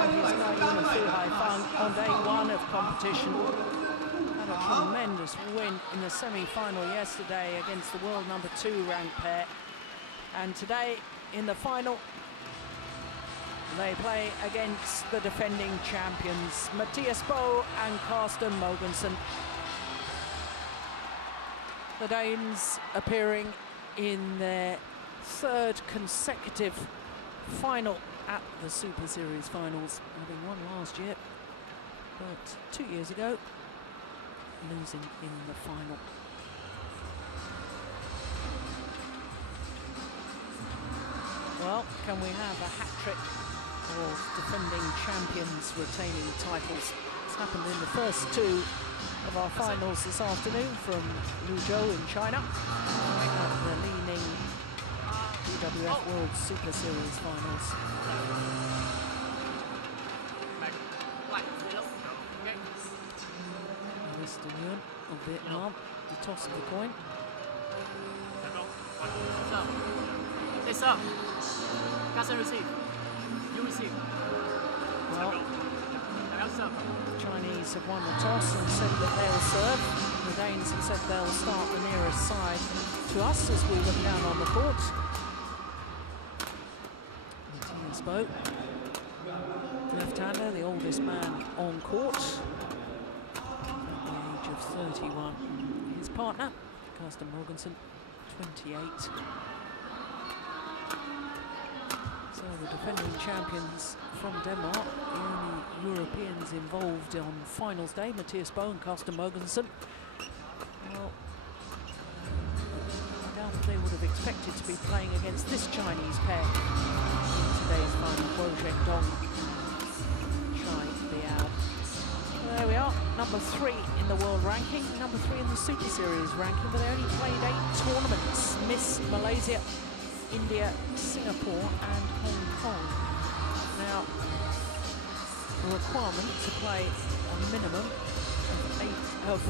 champions on day one of competition. Had a tremendous win in the semi-final yesterday against the world #2 ranked pair. And today in the final, they play against the defending champions, Mathias Biao and Mogensen. The Danes appearing in their third consecutive final at the Superseries Finals, having won last year, but 2 years ago, losing in the final. Well, can we have a hat-trick of defending champions retaining titles? It's happened in the first two of our finals this afternoon from Luzhou in China, at the leading BWF World Super Series Finals. Western Yuan of Vietnam, the toss of the coin. It's up. Cast and receive. You receive. Well, Chinese have won the toss and said that they'll serve. The Danes have said they'll start the nearest side to us as we look down on the court. Mathias Biao, left-hander, the oldest man on court, at the age of 31. His partner, Mogensen, 28. So the defending champions from Denmark, the only Europeans involved on finals day, Mathias Biao and Mogensen. Well, I doubt they would have expected to be playing against this Chinese pair in today's final, Mogensen, Biao. There we are, #3 in the world ranking, #3 in the Super Series ranking, but they only played 8 tournaments. Miss Malaysia, India, Singapore and Hong Kong. Now, the requirement to play a minimum of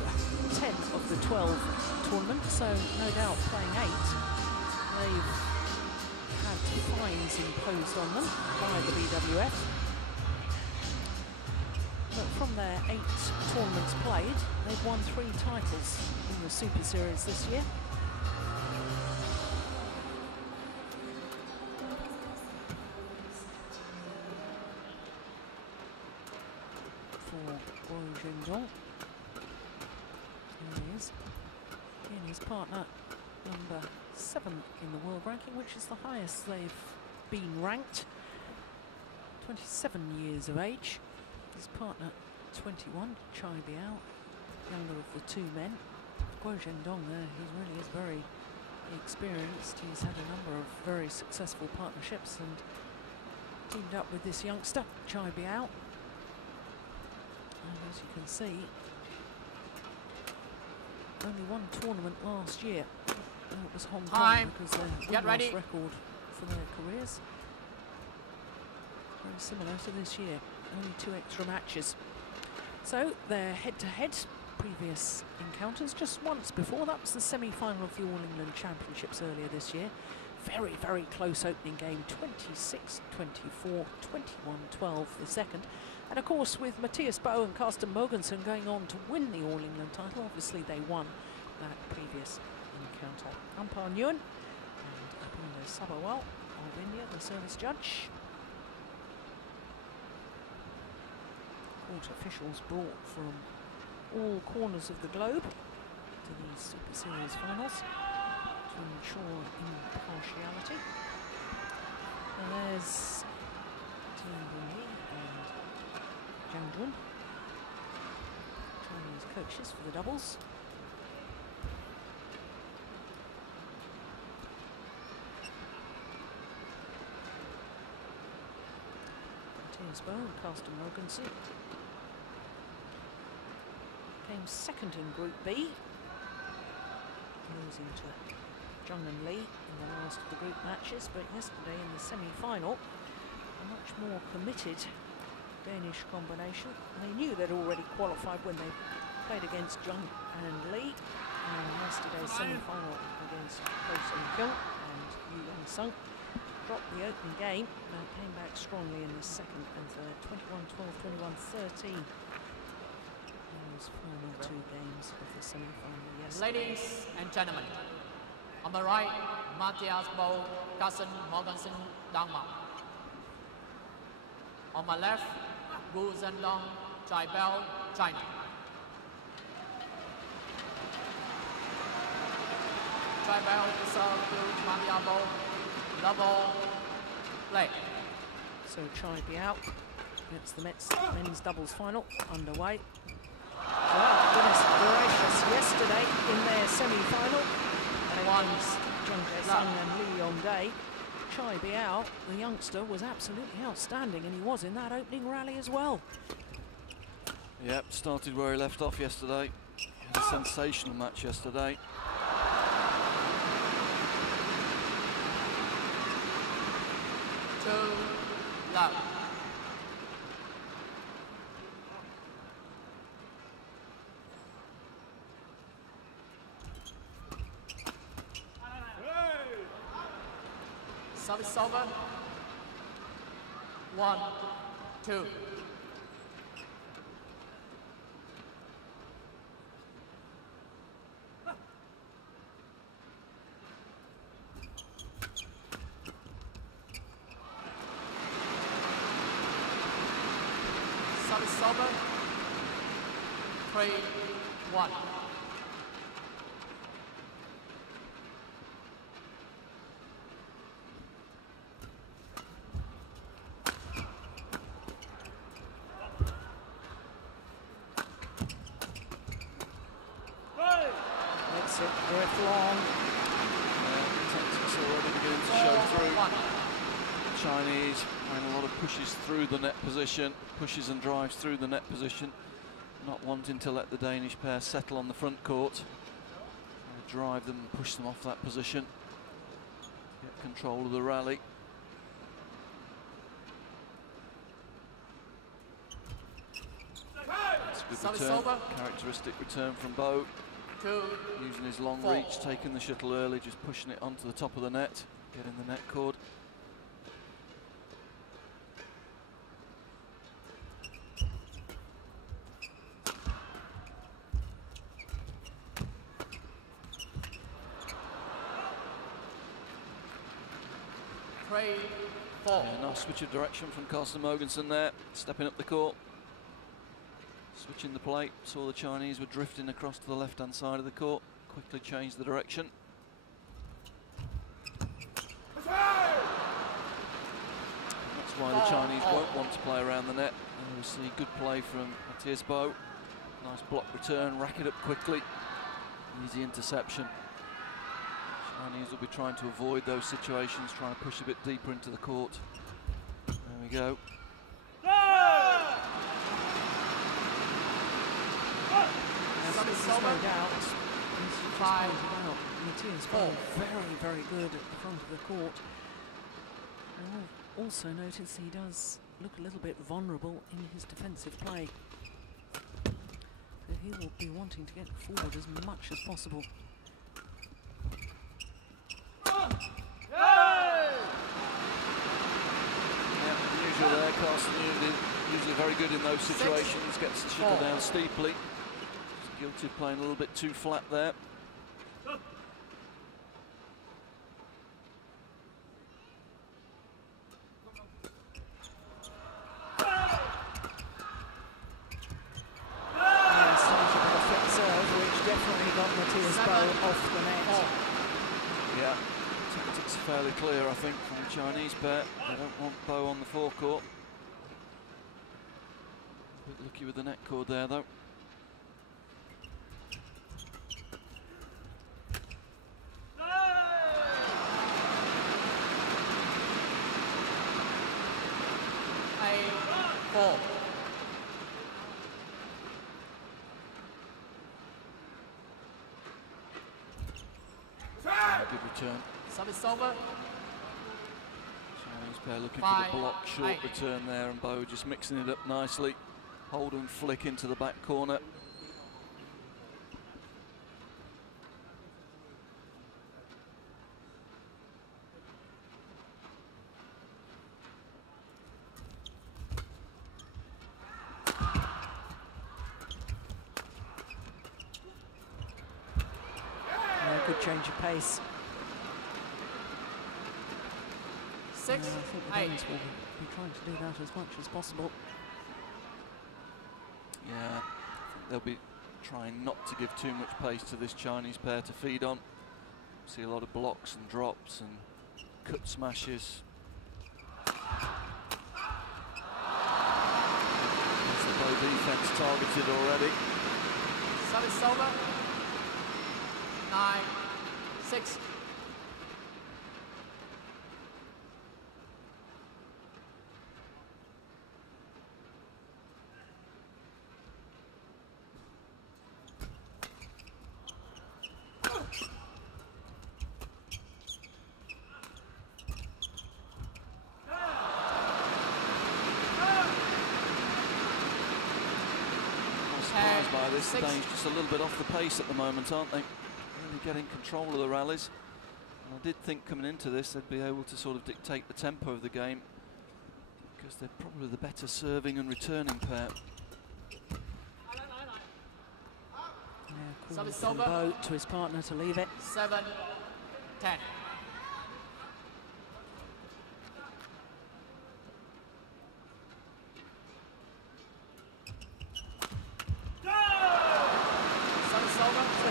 10 of the 12 tournaments, so no doubt playing 8. They've had fines imposed on them by the BWF. But from their 8 tournaments played, they've won 3 titles in the Super Series this year. Mogensen. There he is. And his partner, #7 in the world ranking, which is the highest they've been ranked. 27 years of age. His partner, 21, Biao, younger of the 2 men. Mogensen there, he really is very experienced. He's had a number of very successful partnerships and teamed up with this youngster, Biao. And as you can see, only one tournament last year. And it was Hong Kong because they lost record for their careers. Very similar to this year, only 2 extra matches. So they're head-to-head. Previous encounters just once before. That was the semi-final of the All England Championships earlier this year. Very, very close opening game, 26-24, 21-12 the second. And of course, with Mathias Biao and Mogensen going on to win the All England title, obviously they won that previous encounter. Umpire Nguyen and Apinder Sabawal of India, the service judge. Court officials brought from all corners of the globe to these Super Series finals to ensure impartiality. And there's Team Bunyi and Zhang Jun, Chinese coaches for the doubles. Mathias Biao and Mogensen came second in Group B, losing to Zhang and Lee in the last of the group matches, but yesterday in the semi-final, a much more committed Danish combination. They knew they'd already qualified when they played against Zhang and Lee, and yesterday's semi-final against Ho Sung Kyung and Yu Young Sung. dropped the opening game, but came back strongly in the second and third. 21-12, 21-13. Those final 2 games of the semi-final yesterday. Ladies and gentlemen, on my right, Mathias, Biao, Mogensen, Denmark. On my left, Biao, China. Biao to serve to Mathias, Biao. Double play. So Biao against the men's doubles final underway. Well, goodness gracious, yesterday in their semi-final against Zheng Jae-sung and Lee Yong-dae, Biao, the youngster, was absolutely outstanding, and he was in that opening rally as well. Yep, started where he left off yesterday. He had a sensational match yesterday. Love. Service over. 1, 2. Service over. 3, 1. That's it, drift long. Tactics already beginning to show through. Chinese playing a lot of pushes through the net position, pushes and drives through the net position, not wanting to let the Danish pair settle on the front court. Drive them and push them off that position, get control of the rally. That's a good return, characteristic return from Biao. Using his long reach, taking the shuttle early, just pushing it onto the top of the net, getting the net cord. Yeah, nice switch of direction from Mogensen there, stepping up the court. Switching the plate, saw the Chinese were drifting across to the left-hand side of the court, quickly changed the direction. That's why the Chinese won't want to play around the net. And we'll see good play from Mathias Biao. Nice block return, rack it up quickly. Easy interception. Chinese will be trying to avoid those situations, trying to push a bit deeper into the court. There we go. There's no doubt, as you just pointed out, Mathias Biao very, very good at the front of the court. And we'll also notice he does look a little bit vulnerable in his defensive play. So he will be wanting to get forward as much as possible. Usual there, Carson usually very good in those situations, gets the shuttle down steeply. Guilty of playing a little bit too flat there. Which definitely got Mathias Biao off the net. Yeah, tactics are fairly clear, I think, from the Chinese pair. They don't want Biao on the forecourt. A bit lucky with the net cord there, though. Good return. Service over. Chinese pair looking for the block, short return there, and Biao just mixing it up nicely. Hold and flick into the back corner. change of pace. 6, I think the 8. Danes will be trying to do that as much as possible. Yeah, I think they'll be trying not to give too much pace to this Chinese pair to feed on. See a lot of blocks and drops and cut smashes. That's the Bow defense targeted already. Service over. 9, 6. Surprised by this, the Danes just a little bit off the pace at the moment, aren't they? Really getting control of the rallies. And I did think coming into this they'd be able to sort of dictate the tempo of the game, because they're probably the better serving and returning pair. Yeah, call from Biao to his partner to leave it. 7, 10.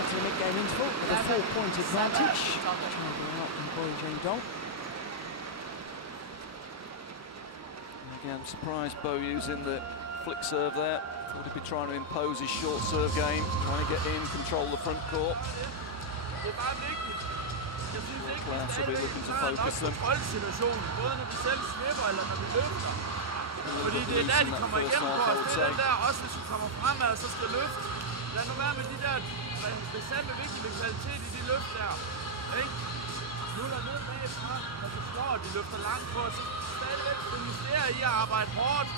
To the mid-game interval with a 4-point advantage. Childing out and Boy Jane-Dong. Again, surprised Biao using the flick serve there. Thought he'd be trying to impose his short serve game, trying to get in, control the front court. Klaus will be looking to focus them. Fordi det er der, de kommer igennem på os. Det er den der, også hvis du kommer fremad, så skal løfte. Lad nu være med de der bestemte vigtige med kvalitet i de løft der. Ikke? Nu er der ned bagfra, når du slår, de løfter langt på, så stadigvæk investerer i at arbejde hårdt.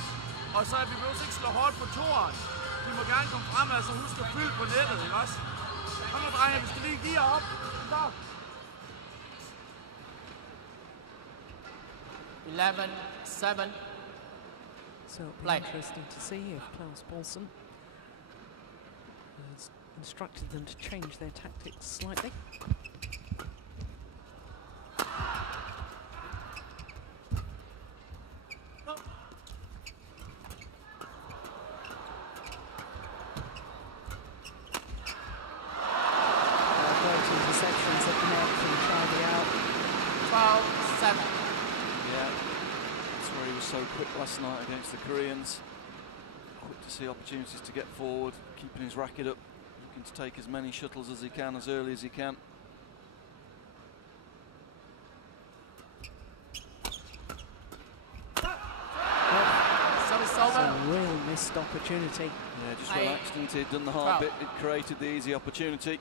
Og så er vi behøver ikke slå hårdt på toeren. De må gerne komme fremad, så husk at fylde på nettet, ikke også? Kom nu, drenge, vi skal lige give jer op. Så. 11, 7. So it'll be interesting to see if Klaus Mogensen has instructed them to change their tactics slightly. Great interceptions at the net from Biao. 12, 7. Yeah, that's where he was so quick last night against the Koreans. Quick to see opportunities to get forward, keeping his racket up, looking to take as many shuttles as he can, as early as he can. A real missed opportunity. Yeah, just relaxed into it, done the hard bit, it created the easy opportunity.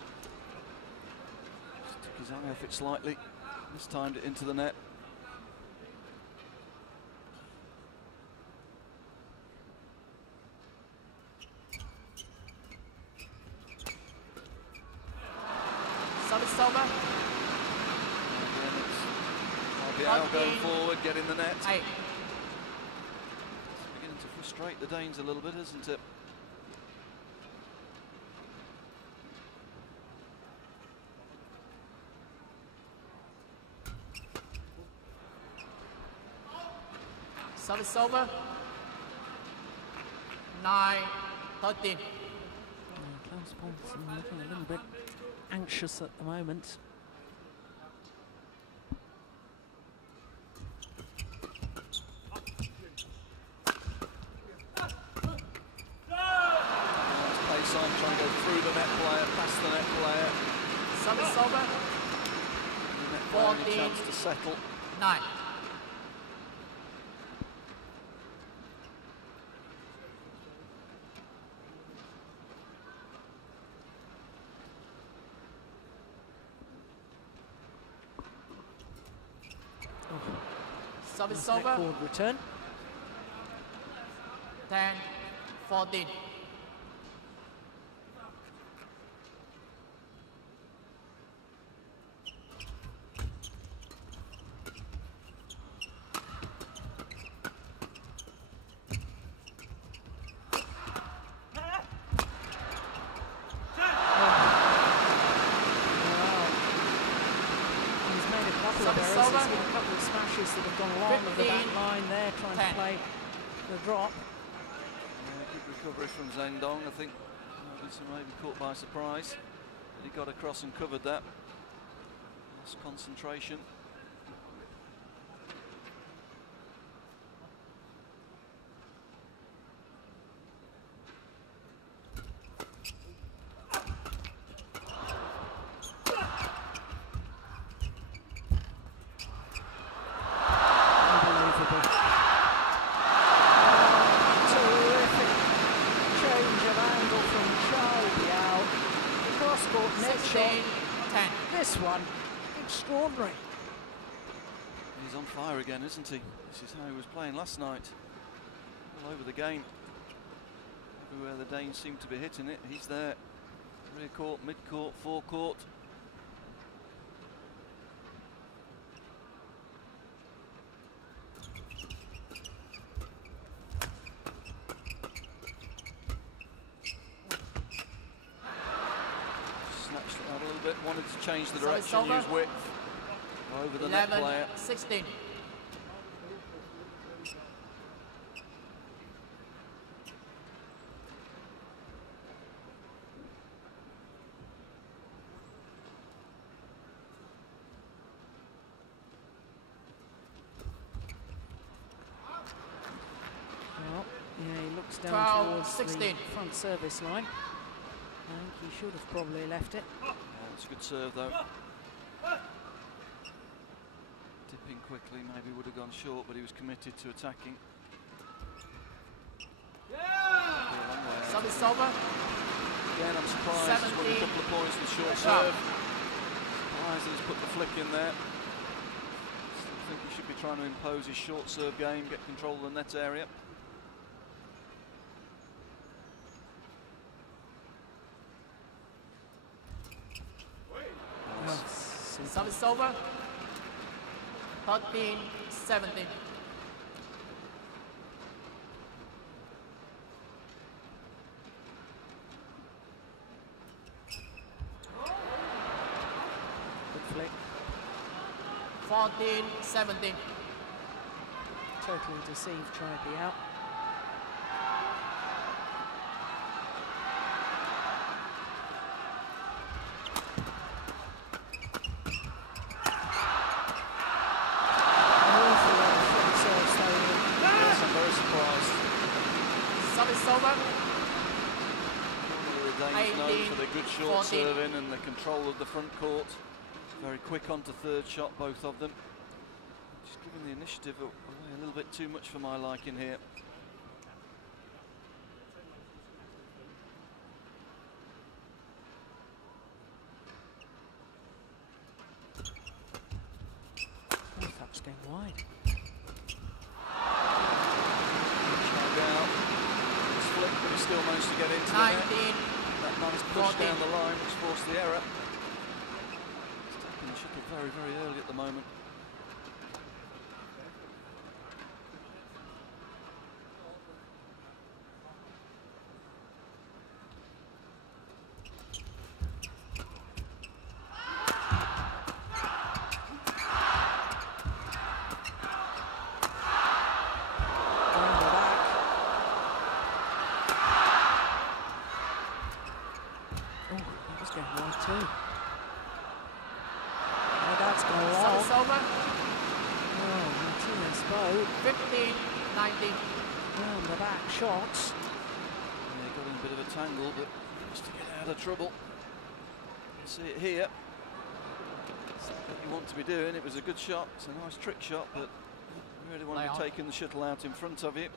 Just took his eye off it slightly, mistimed it into the net. Service over. Biao going forward, getting the net. 8. It's beginning to frustrate the Danes a little bit, isn't it? Service over. 9, 13. Klaus Mogensen looking a little bit anxious at the moment. Pace on, trying to go through the net player, past the net player. Service over. The net player any chance to settle. 9. Service over. Forward return. 10, 14. over. with a couple of smashes that have gone along the back line there, trying to play the drop. Yeah, good recovery from Zhendong. I think maybe caught by surprise. But he got across and covered that. Lost concentration. This one, extraordinary. He's on fire again, isn't he? This is how he was playing last night. All over the game. Everywhere the Danes seem to be hitting it, he's there. Rear court, mid court, forecourt. Wanted to change the direction, use width over the net player. 16. Well, yeah, he looks down towards 16. The front service line. I think he should have probably left it. It's a good serve though. Dipping quickly, maybe would have gone short, but he was committed to attacking. Service over. Again, I'm surprised he's won a couple of points with short serve. Surprised that he's put the flick in there. Still think he should be trying to impose his short serve game, get control of the net area. Service over. 13, 17. Good flick. 14, 17. Totally deceived, tried Biao. Short serving and the control of the front court. Very quick onto third shot, both of them. Just giving the initiative away a little bit too much for my liking here. Oh, that's going wide. Down. It's flicked, but he still managed to get into 19. the net. That nice push down the line, which forced the error. He's tapping the shuttle very, very early at the moment. That's going long. Service over. Oh, Mathias Biao. 15, 19. Round the back shots. Yeah, got in a bit of a tangle, but just to get out of trouble. You see it here. It's what you want to be doing. It was a good shot. It's a nice trick shot, but you really want to be taking the shuttle out in front of you.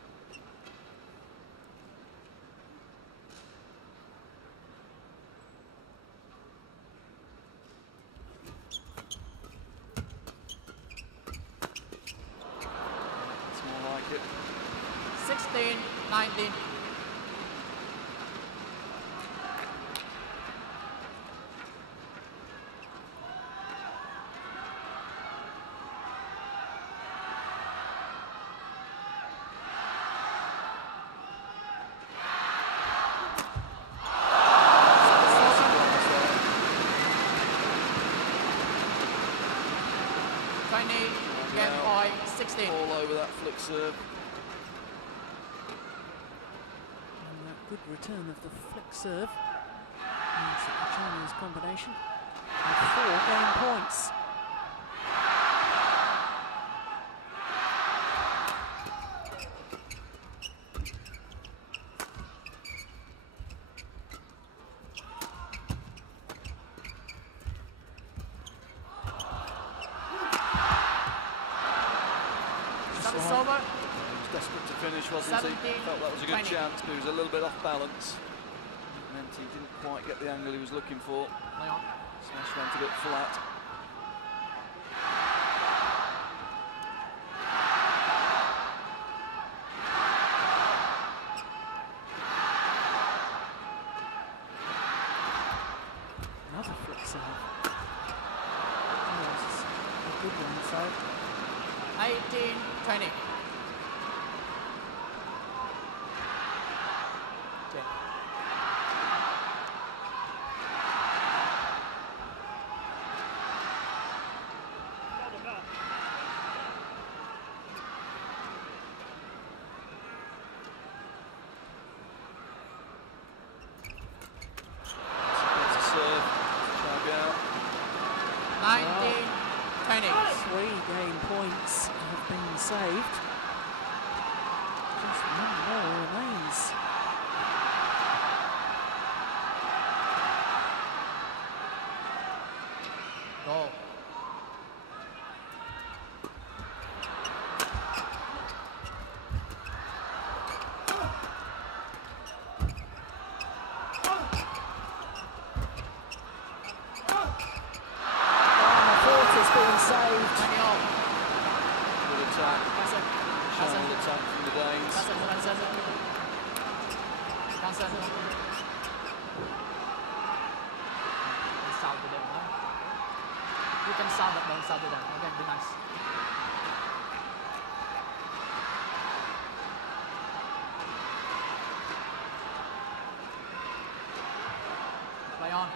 It's more like it. 16, 19. game point 16. All over that flick serve. And that good return of the flick serve means that the Chinese combination have 4 game points. Wasn't he? Felt that was a good chance, but he was a little bit off balance. It meant he didn't quite get the angle he was looking for. Smash went a bit flat. Another flick serve. Yes, a good one, so. 18-20. Saved. Just one more remains. Goal. You can sound it, don't sound it down. Okay, be nice. Play on.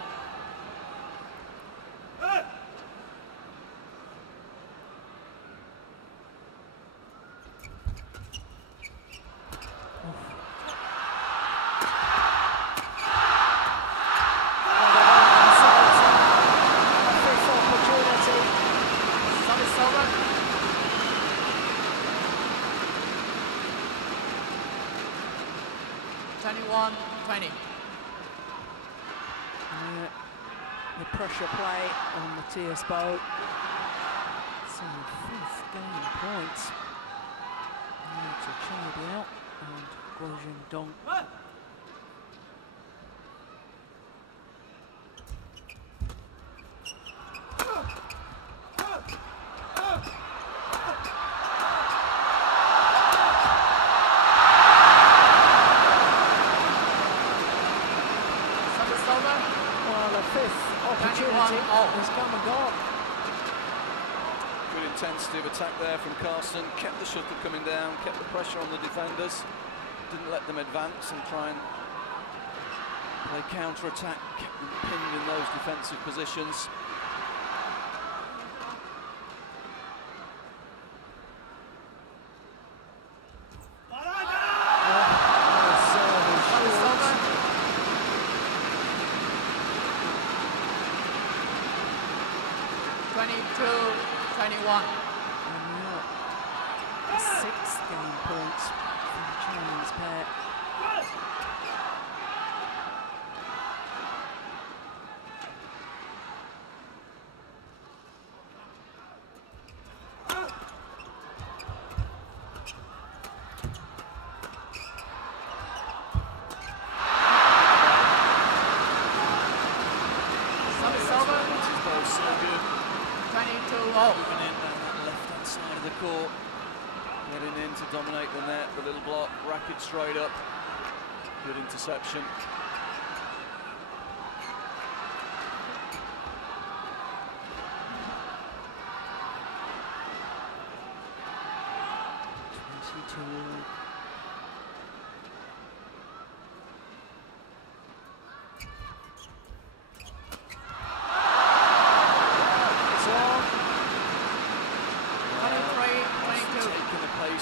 The pressure play on Mathias Biao. So 5th game point. To Biao and Mogensen. Intensity of attack there from Carson, kept the shuttle coming down, kept the pressure on the defenders, didn't let them advance and try and play counter-attack, kept them pinned in those defensive positions. Moving in down that left-hand side of the court, getting in to dominate the net, the little block, racket straight up, good interception.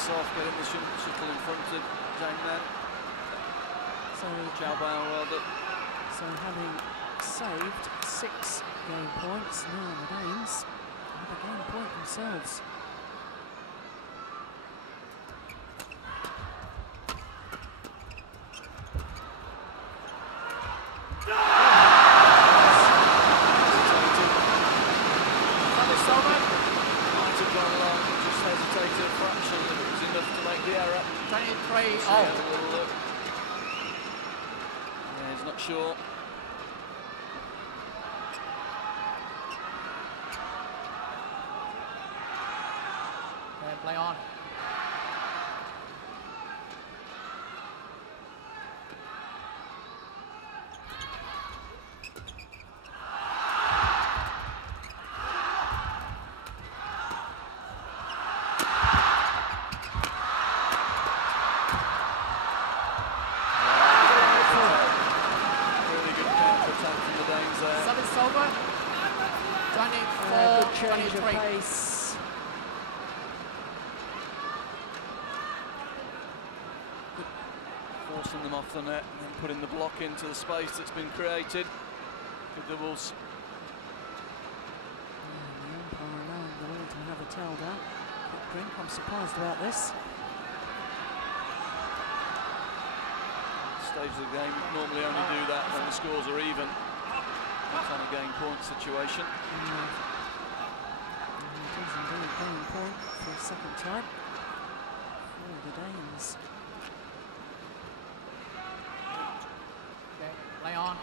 pace off, getting the shuttle in front of Zhang then. So Biao, well done. So having saved 6 game points, now the Danes have a game point themselves. Sure. Okay, play on. Forcing them off the net and then putting the block into the space that's been created. Good doubles. The umpire allowing them all to have a towel down. Quick drink, I'm surprised about this. Stage of the game, you normally only do that when the scores are even. Not on a game point situation. It is indeed game point for a second time for the Danes. Okay, play on.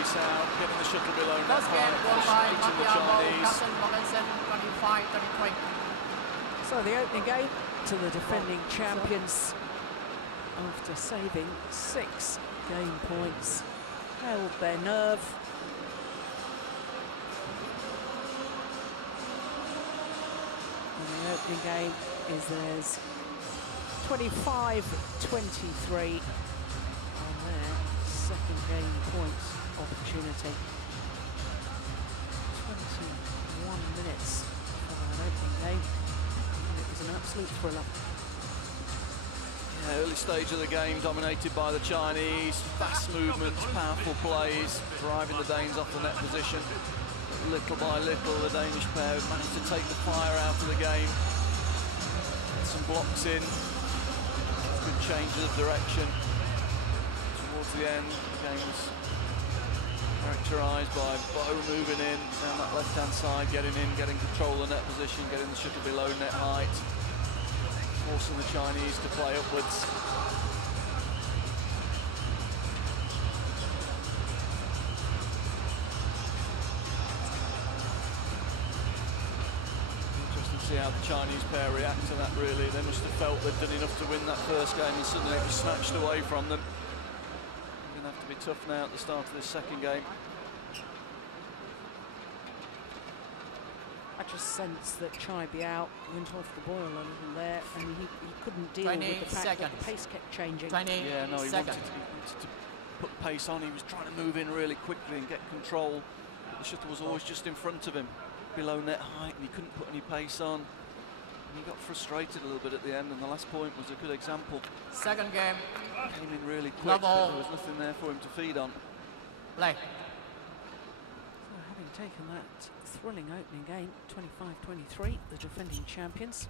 Out, getting the shuttle below net Last game won by Chinese. Mogensen, 25-33. So the opening game to the defending champions after saving 6 game points. Held their nerve. And the opening game is theirs 25-23 on their second game points opportunity. 21 minutes for that opening game, and it was an absolute thriller. Yeah, early stage of the game dominated by the Chinese. Fast movements, powerful plays, driving the Danes off the net position. Little by little, the Danish pair managed to take the fire out of the game. Get some blocks in, good changes of direction. Towards the end, the game was characterised by Biao moving in down that left-hand side, getting in, getting control of the net position, getting the shuttle below net height, forcing the Chinese to play upwards. Interesting to see how the Chinese pair react to that, really. They must have felt they'd done enough to win that first game and suddenly it was snatched away from them. Going to have to be tough now at the start of this second game. I just sense that Biao went off the boil a little there, and he couldn't deal with the fact that the pace kept changing. Yeah, no, he wanted to put pace on. He was trying to move in really quickly and get control. The shuttle was always just in front of him, below net height, and he couldn't put any pace on. And he got frustrated a little bit at the end, and the last point was a good example. Second game. Came in really quick, but there was nothing there for him to feed on. Play. So having taken that thrilling opening game, 25-23, the defending champions,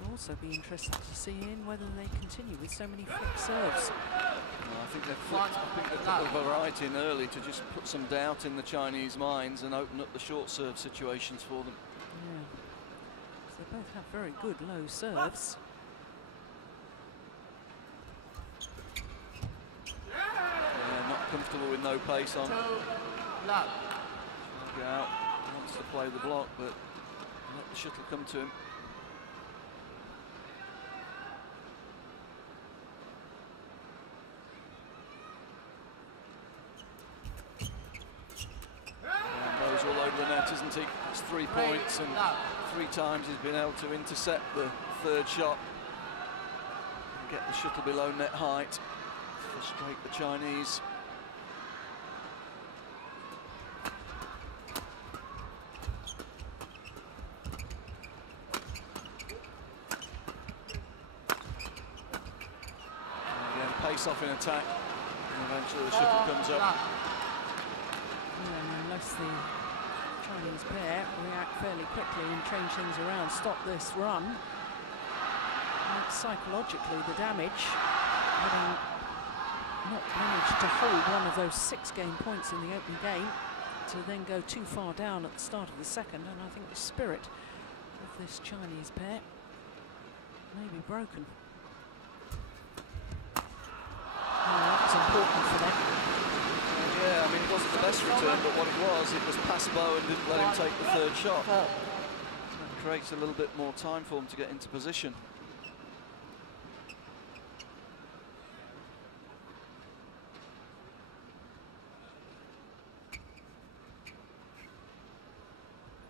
will also be interested to see in whether they continue with so many flick serves. Well, I think they've put a variety in early to just put some doubt in the Chinese minds and open up the short serve situations for them. Yeah, so they both have very good low serves. Yeah, not comfortable with no pace on. Love. Out, wants to play the block, but let the shuttle come to him. And goes all over over the net, isn't he? It's 3 points, and 3 times he's been able to intercept the third shot and get the shuttle below net height, frustrate the Chinese. Pace off in attack, and eventually the shuttle comes up. And unless the Chinese pair react fairly quickly and change things around, stop this run, psychologically the damage, having not managed to hold one of those 6 game points in the opening game, to then go too far down at the start of the second, and I think the spirit of this Chinese pair may be broken. That's important for them. Yeah, I mean, it wasn't the best return, but what it was past Biao and didn't let him take the third shot. That creates a little bit more time for him to get into position.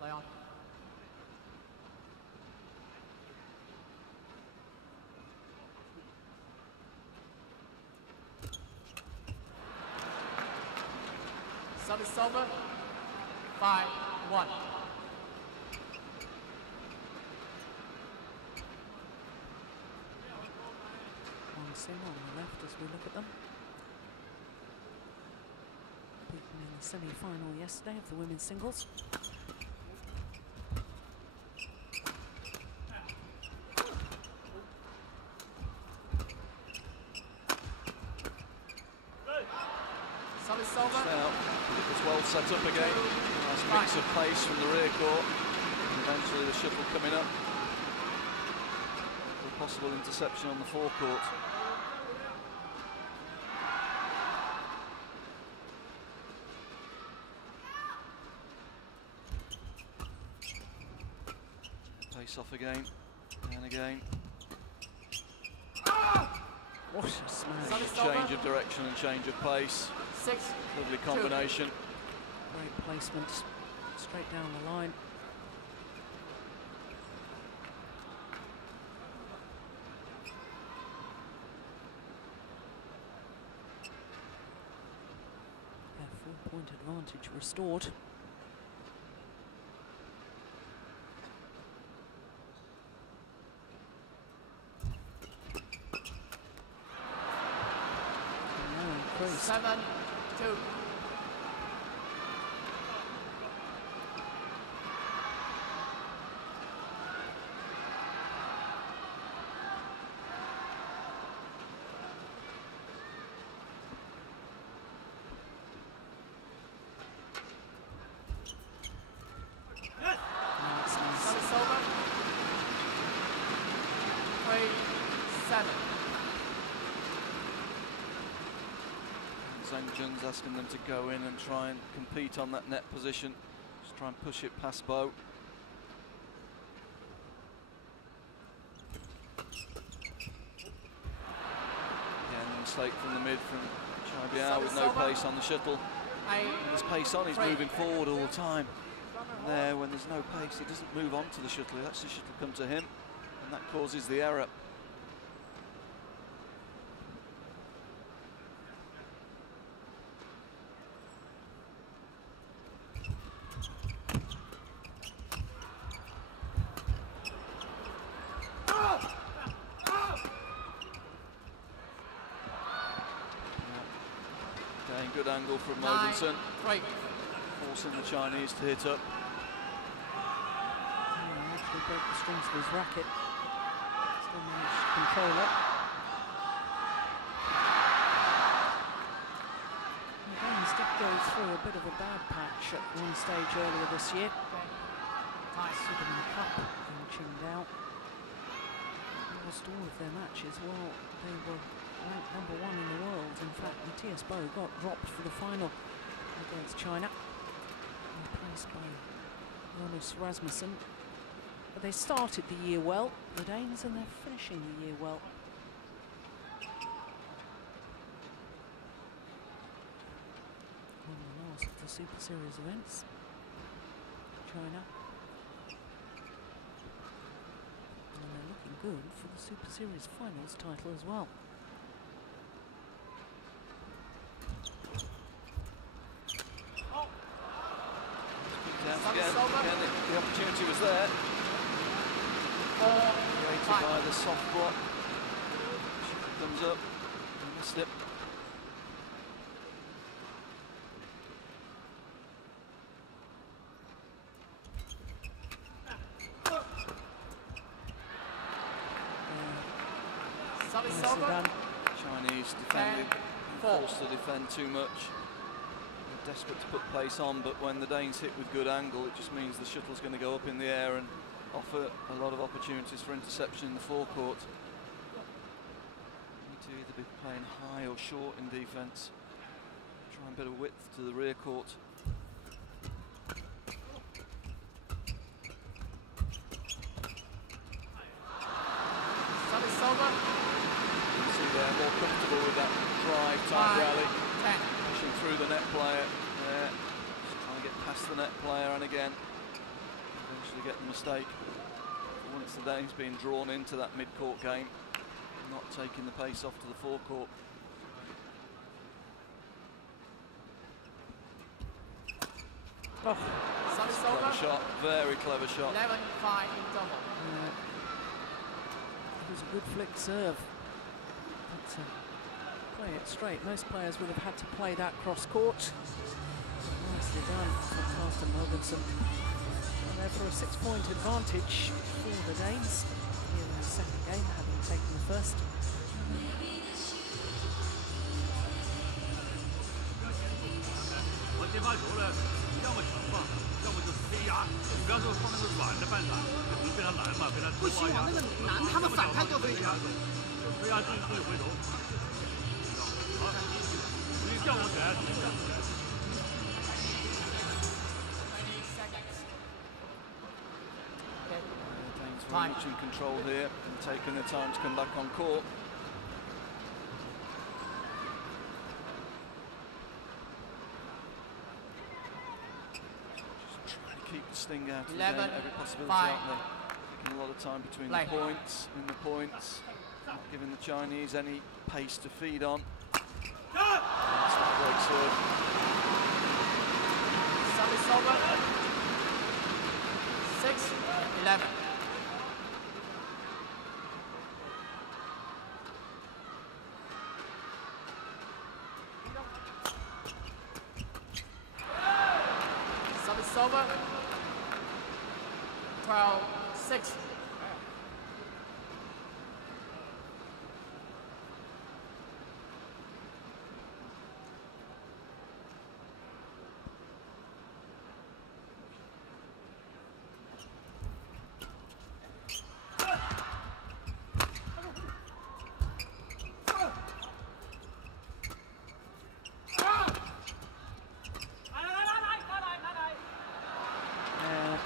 Play on. Service over. 5-1. OSIM on the left as we look at them. Beaten in the semi-final yesterday of the women's singles. Service over. It was well set up again. Nice mix of pace from the rear court. And eventually the shuttle coming up. A possible interception on the forecourt. Pace off again, and again. What a smash. Change of direction and change of pace. 6. Lovely combination. Great placement, straight down the line. A 4-point advantage restored. And now 7-2. Mogensen's asking them to go in and try and compete on that net position. Just try and push it past Biao. Again, a mistake from the mid from Biao with no pace on the shuttle. There's pace on, he's moving forward all the time. And there, when there's no pace, he doesn't move on to the shuttle, he lets the shuttle come to him, and that causes the error. Good angle from Mogensen, forcing the Chinese to hit up. Actually broke the strings of his racket. Still managed to control it. The Danes did go through a bit of a bad patch at one stage earlier this year. Superseries Cup in Qingdao. Lost all of their matches while they were ranked #1 in the world. In fact, Mathias got dropped for the final against China, replaced by Jonas Rasmussen. But they started the year well, the Danes, and they're finishing the year well. One of the last of the Super Series events. China. And they're looking good for the Super Series Finals title as well. Again, the opportunity was there. Created by the soft block. Comes up, and missed it. Chinese defending, forced to defend too much. They're desperate to put pace on, but when the Danes hit with good angle, it just means the shuttle's going to go up in the air and offer a lot of opportunities for interception in the forecourt. Need to either be playing high or short in defence. Try a bit of width to the rear court. See they're more comfortable with that drive type rally. Pushing through the net player there. Just trying to get past the net player, and again eventually get the mistake. Once the Danes being drawn into that mid-court game, not taking the pace off to the forecourt. Oh, Clever shot, very clever shot. 11-5 in double. It was a good flick serve. But, play it straight. Most players would have had to play that cross court. Nicely done from Carsten Mogensen. And there for a 6-point advantage for the Danes here in the second game, having taken the first. Very much in control here and taking the time to come back on court. Just trying to keep the sting out of the game, every possibility out there. Taking a lot of time between the points, not giving the Chinese any pace to feed on. That's a great serve. Service over. 6-11. Service over. 12-6.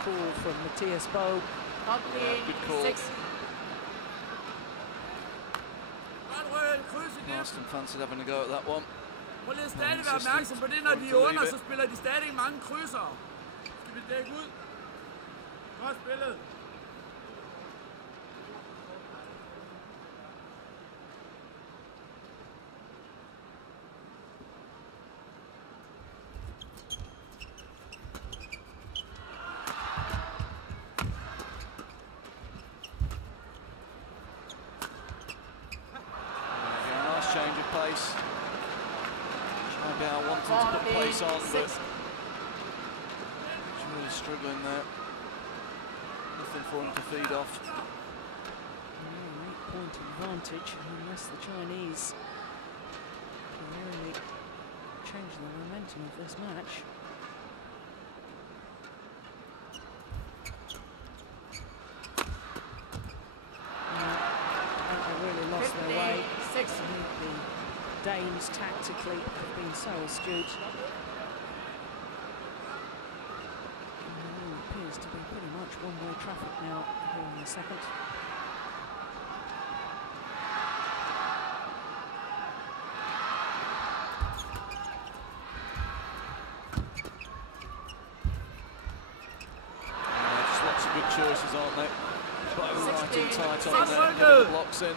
Call from Mathias Biao. Good call. 6. Carsten fancied having a go at that one. Prøv lige at stadig være opmærksom på det, når de er under, så spiller de stadig mange krydser. Skal vi dække ud? Godt spillet. Change of pace. Biao wanting to put pace on, but he's really struggling there. Nothing for him to feed off. 8-point advantage, unless the Chinese can really change the momentum of this match. They really lost their way. The Danes tactically have been so astute. And it appears to be pretty much one-way traffic now here in the second. choices, aren't they? Both right in tight on That's there, so getting good. the blocks in.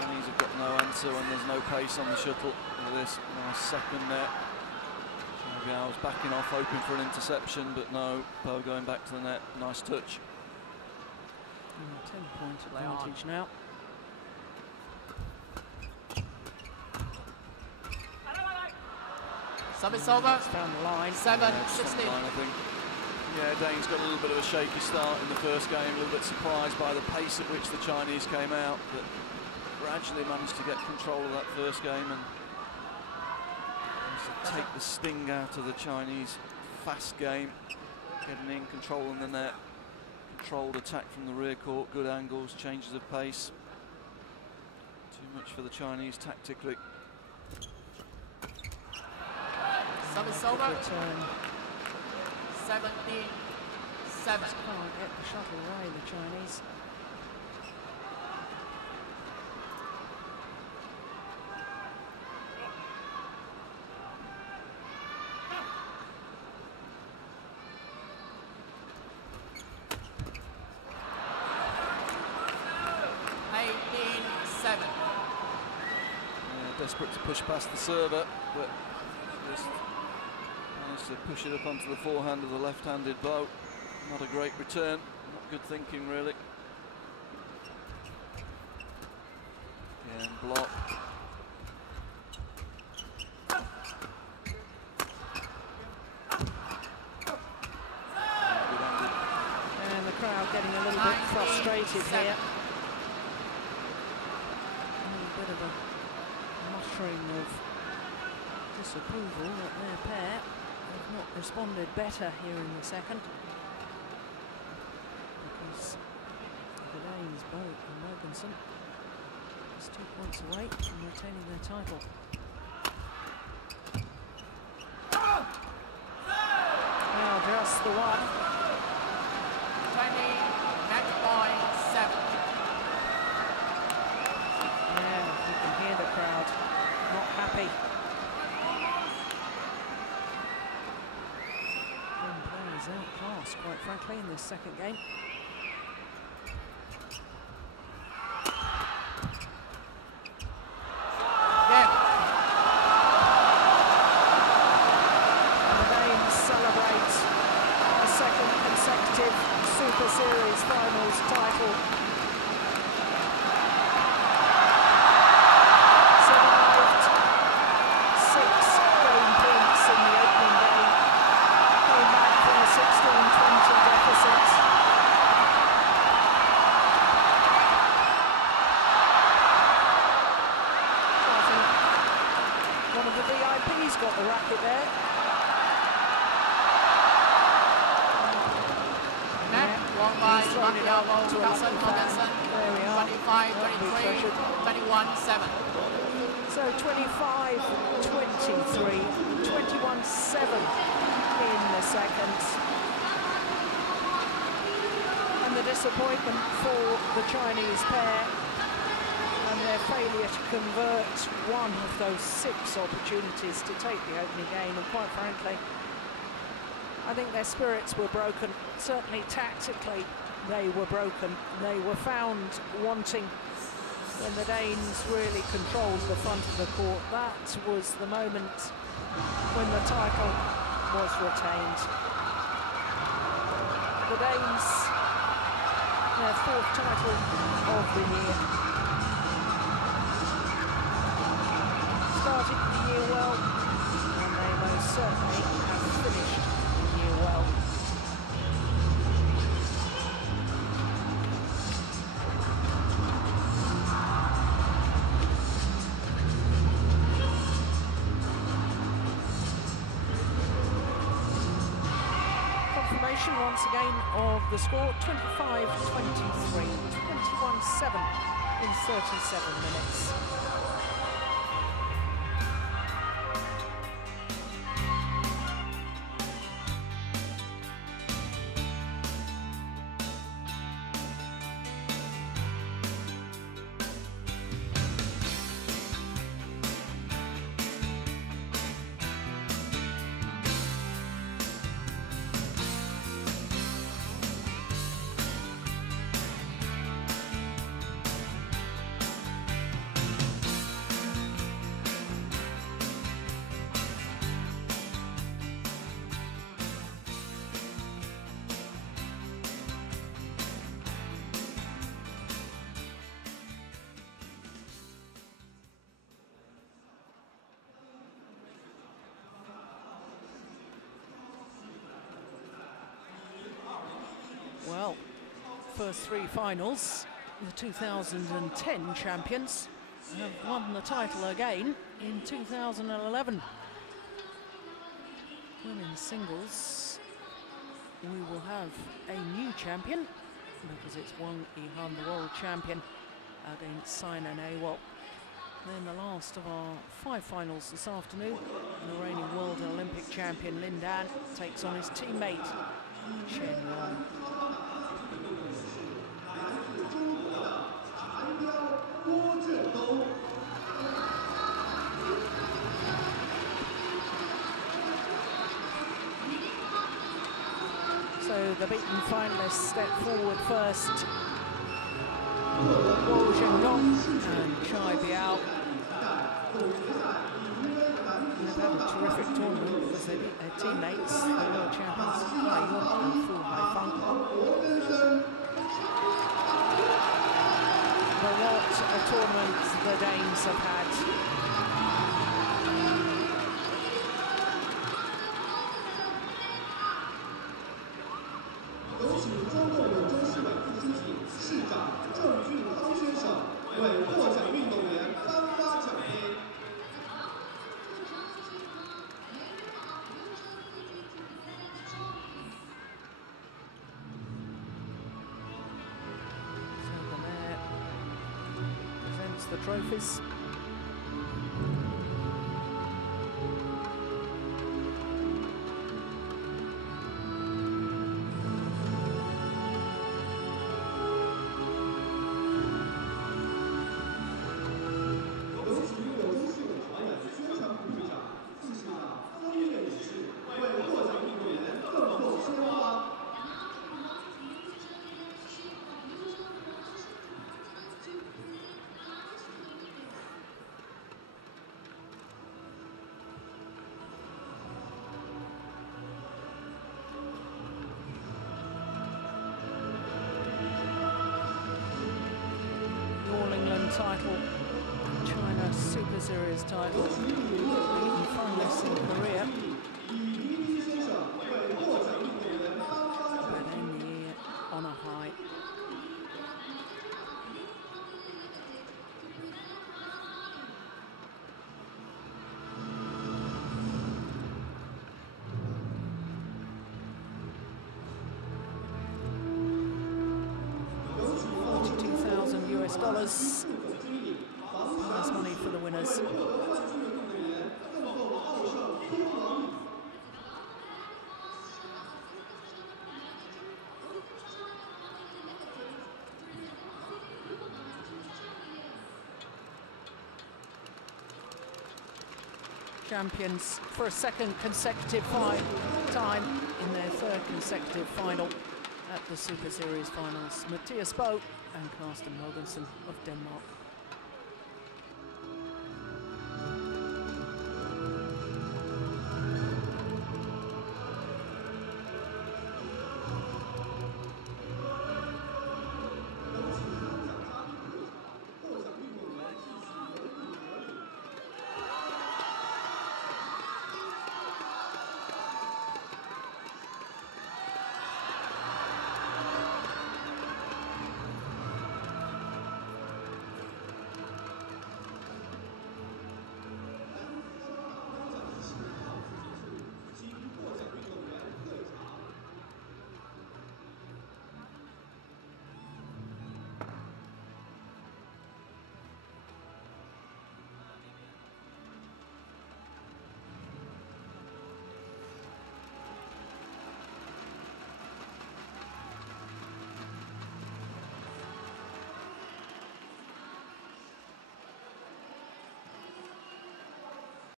Chinese have got no answer when there's no pace on the shuttle. Look at this, nice second there. Biao's backing off, hoping for an interception, but no. Biao going back to the net, nice touch. 10-point advantage now. Service over. It's found the line. 7-16. Line, I think. Yeah, Dane's got a little bit of a shaky start in the first game, a little bit surprised by the pace at which the Chinese came out, but gradually managed to get control of that first game and to take the sting out of the Chinese fast game, getting in, controlling the net, controlled attack from the rear court, good angles, changes of pace. Too much for the Chinese tactically. Service over. Return. 17-7. Can't get the shuttle away, the Chinese. Desperate to push past the server, but just managed to push it up onto the forehand of the left-handed Biao. Not a great return, not good thinking really. Again, block. And the crowd getting a little bit frustrated here. A little bit of a muttering of disapproval that their pair have not responded better here in the second. Because the Danes, Biao and Mogensen, is 2 points away from retaining their title. Now just the one. 20, match point 7. Yeah, you can hear the crowd not happy. Home players outclassed, quite frankly, in this second game. Yeah. The Danes celebrate a second consecutive Superseries Finals title. Survived 6 game points in the opening game. Came back from a 16-20 deficit. I think one of the VIPs got the racket there. Net won by He's thrown it out Biao, to a Mogensen, Mogensen. There we are. 25, That'll be 23, treasured. 21-7. So 25-23, 21-7 in the second. And the disappointment for the Chinese pair and their failure to convert one of those 6 opportunities to take the opening game, and quite frankly, I think their spirits were broken. Certainly tactically they were broken. They were found wanting when the Danes really controlled the front of the court. That was the moment when the title was retained. The Danes, their 4th title of the year. Started the year well, and they most certainly have finished the year well. Confirmation once again of the score, 25-23, 21-7 in 37 minutes. first three finals. The 2010 champions have won the title again in 2011. Women's singles, we will have a new champion because it's Wang Yihan, the world champion, against Sina Nehwal. Then the last of our 5 finals this afternoon, the reigning world and Olympic champion Lin Dan takes on his teammate Chen Yong. So the beaten finalists step forward first. Mogensen and Biao. They've had a terrific tournament because they beat their teammates, the world champions Biao and Fu Haifeng. But what a tournament the Danes have had. The trophies. Title, China Superseries title, beaten finalists in Korea, but then on a high. $42,000 prize money for the winners. Champions for a second consecutive time in their third consecutive final at the Superseries Finals. Mathias Biao and Mogensen of Denmark.